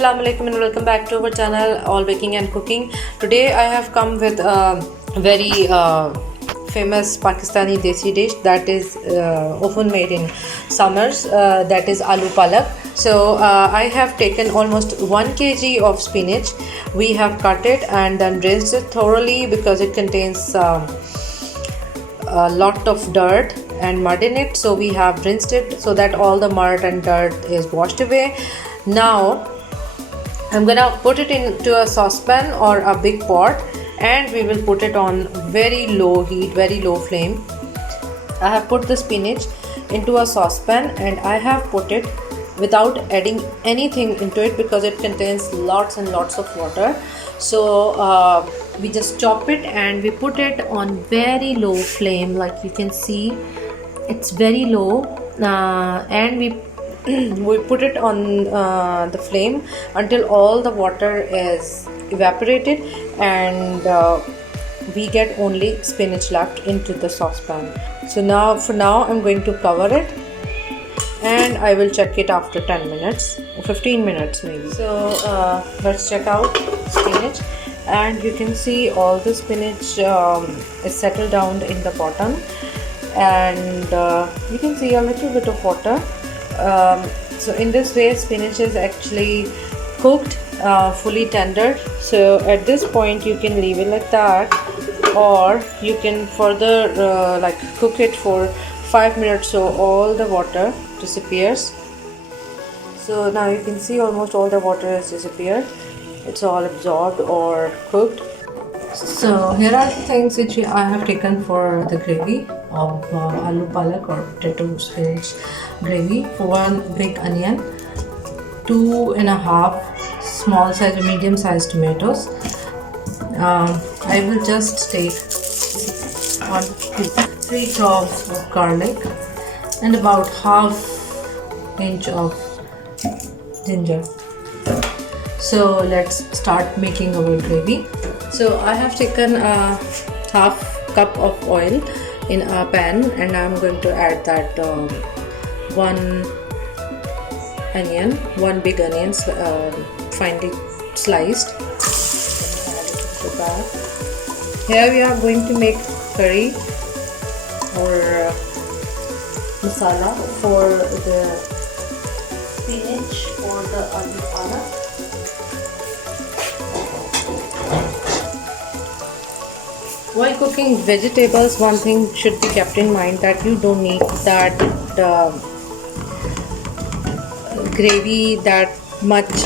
Assalamu alaikum and welcome back to our channel All Baking and Cooking. Today I have come with a very famous Pakistani desi dish that is often made in summers, that is aloo palak. So I have taken almost 1 kg of spinach. We have cut it and then rinsed it thoroughly because it contains a lot of dirt and mud in it, so we have rinsed it so that all the mud and dirt is washed away. Now I'm gonna put it into a saucepan or a big pot and we will put it on very low heat, very low flame. I have put the spinach into a saucepan and I have put it without adding anything into it because it contains lots and lots of water. So we just chop it and we put it on very low flame, like you can see it's very low, and we put it on the flame until all the water is evaporated and we get only spinach left into the saucepan. So for now I'm going to cover it and I will check it after 10 minutes or 15 minutes maybe. So let's check out spinach, and you can see all the spinach is settled down in the bottom, and you can see a little bit of water. So in this way spinach is actually cooked, fully tendered. So at this point you can leave it like that, or you can further like cook it for 5 minutes so all the water disappears. So now you can see almost all the water has disappeared. It's all absorbed or cooked. So here are the things which I have taken for the gravy of aloo palak or potato spinach gravy. For 1 big onion, 2.5 small size or medium sized tomatoes. I will just take 1 to 3 cloves of garlic and about ½ inch of ginger. So let's start making our gravy. So I have taken a ½ cup of oil in a pan and I'm going to add that 1 onion, 1 big onion, finely sliced. Here we are going to make curry or masala for the spinach or the aloo palak. While cooking vegetables, one thing should be kept in mind that you don't need that gravy that much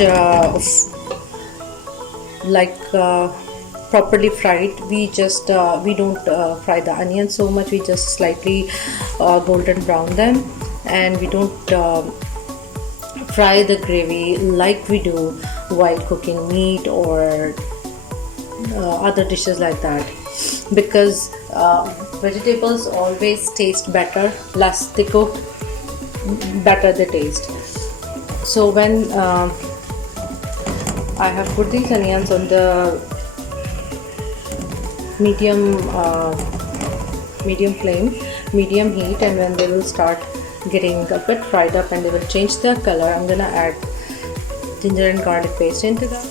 properly fried. We just we don't fry the onions so much. We just slightly golden brown them, and we don't fry the gravy like we do while cooking meat or other dishes like that, because vegetables always taste better less they cook, better they taste. So when I have put these onions on the medium flame, medium heat, and when they will start getting a bit fried up and they will change their color, I'm gonna add ginger and garlic paste into that.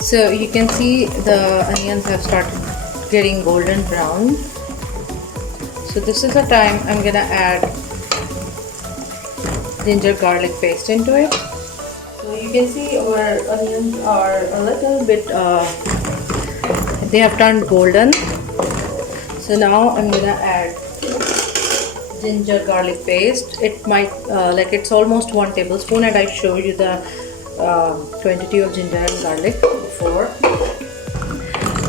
So you can see the onions have started getting golden brown. So this is the time I'm gonna add ginger garlic paste into it. So you can see our onions are a little bit they have turned golden. So now I'm gonna add ginger garlic paste. It might it's almost 1 tablespoon, and I showed you the quantity of ginger and garlic before.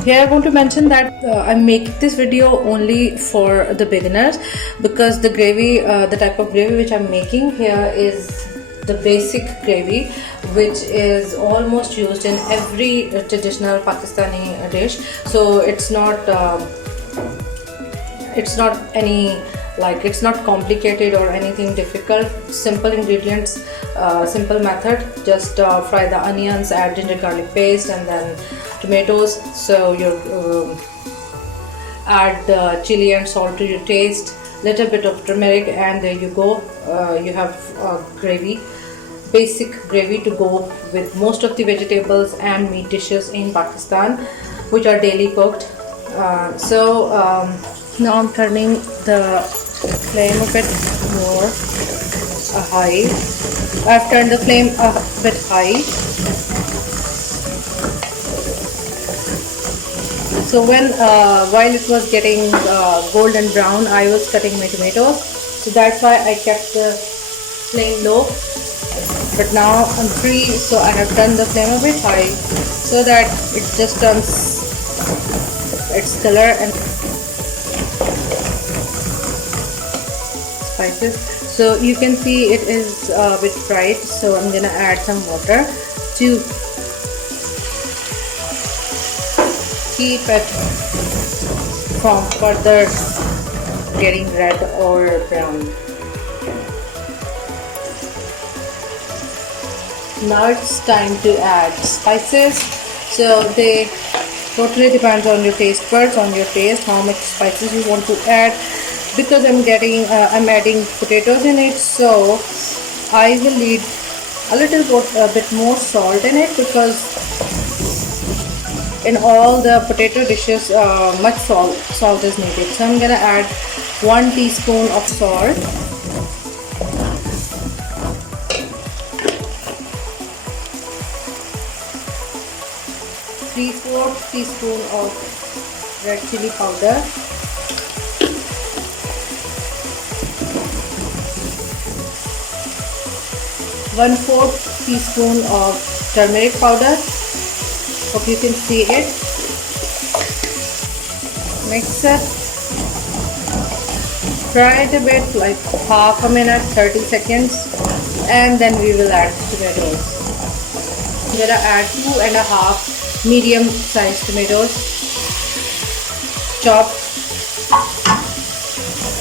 Here I want to mention that I make this video only for the beginners, because the gravy, the type of gravy which I'm making here is the basic gravy, which is almost used in every traditional Pakistani dish. So it's not any, like, it's not complicated or anything difficult. Simple ingredients, simple method. Just fry the onions, add ginger garlic paste, and then tomatoes. So you add chili and salt to your taste, little bit of turmeric, and there you go. You have gravy basic gravy to go with most of the vegetables and meat dishes in Pakistan, which are daily cooked. Now I'm turning the flame a bit more high. I've turned the flame a bit high. So while it was getting golden brown, I was cutting my tomatoes. So that's why I kept the flame low. But now I'm free, so I have turned the flame a bit high so that it just turns its color and spices. So you can see it is a bit fried, so I'm gonna add some water to keep it from further getting red or brown. Now it's time to add spices. So they totally depends on your taste buds, on your taste, how much spices you want to add. Because I'm adding potatoes in it, so I will need a bit more salt in it, because in all the potato dishes much salt is needed. So I'm gonna add 1 teaspoon of salt, ¾ teaspoon of red chili powder, 1/4 teaspoon of turmeric powder. Hope you can see it. Mix it. Fry it a bit, like half a minute, 30 seconds, and then we will add tomatoes. I'm gonna add 2½ medium-sized tomatoes, chopped,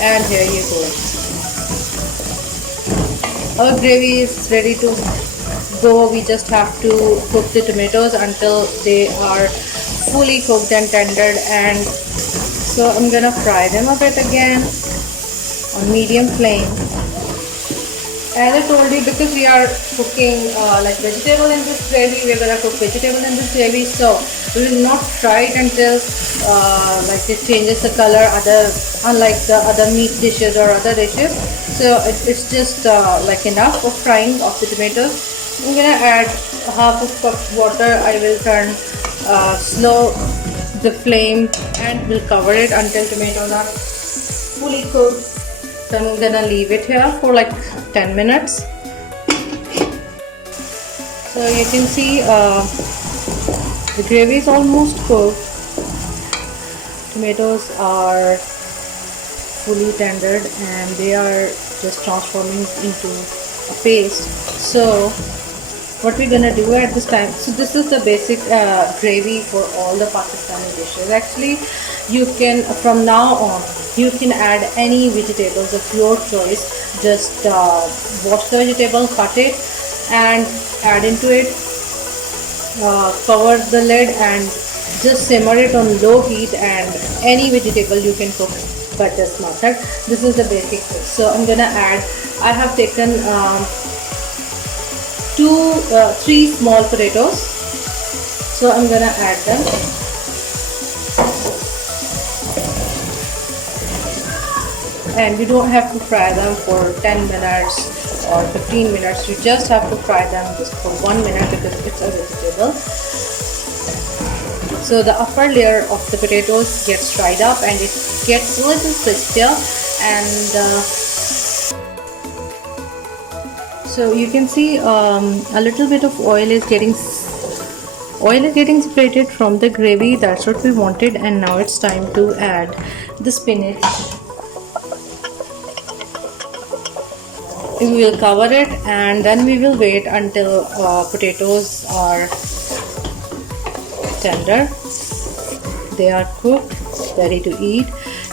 and here you go. Our gravy is ready to go. We just have to cook the tomatoes until they are fully cooked and tendered, and so I'm gonna fry them a bit again on medium flame. As I told you, because we are cooking like vegetable in this gravy, we're gonna cook vegetable in this gravy, so we will not fry it until like it changes the color, unlike the other meat dishes or other dishes. So it's just like enough of frying of the tomatoes. I'm gonna add ½ cup water. I will turn slow the flame and will cover it until tomatoes are fully cooked. So I'm gonna leave it here for like 10 minutes. So you can see the gravy is almost cooked. Tomatoes are fully tendered and they are just transforming into a paste. So what we're gonna do at this time, so this is the basic gravy for all the Pakistani dishes. Actually, you can, from now on, you can add any vegetables of your choice. Just wash the vegetable, cut it, and add into it. Cover the lid and just simmer it on low heat, and any vegetable you can cook, but just not that. This is the basic thing. So I'm gonna add, I have taken 3 small potatoes, so I'm gonna add them. And you don't have to fry them for 10 minutes or 15 minutes. You just have to fry them just for 1 minute because it's a vegetable. So the upper layer of the potatoes gets fried up and it gets a little crispier, and so you can see a little bit of oil is getting separated from the gravy. That's what we wanted. And now it's time to add the spinach. We will cover it and then we will wait until potatoes are tender, they are cooked, ready to eat.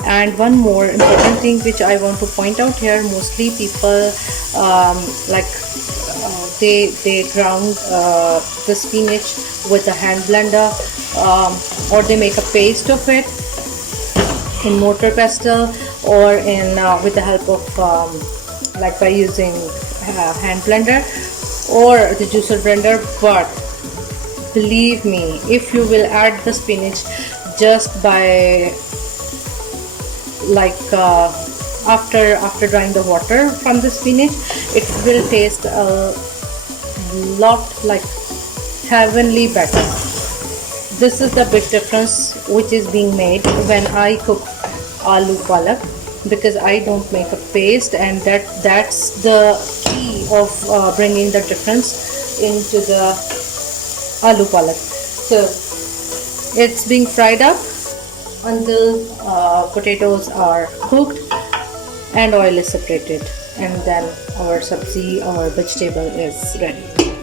And one more important thing which I want to point out here, mostly people they ground the spinach with a hand blender, or they make a paste of it in mortar pestle, or in with the help of like by using hand blender. or the juicer blender, but believe me, if you will add the spinach just by like after drying the water from the spinach, it will taste a lot like heavenly better. This is the big difference which is being made when I cook aloo palak, because I don't make a paste, and that's the key of bringing the difference into the aloo palak. So it's being fried up until potatoes are cooked and oil is separated, and then our sabzi or vegetable is ready.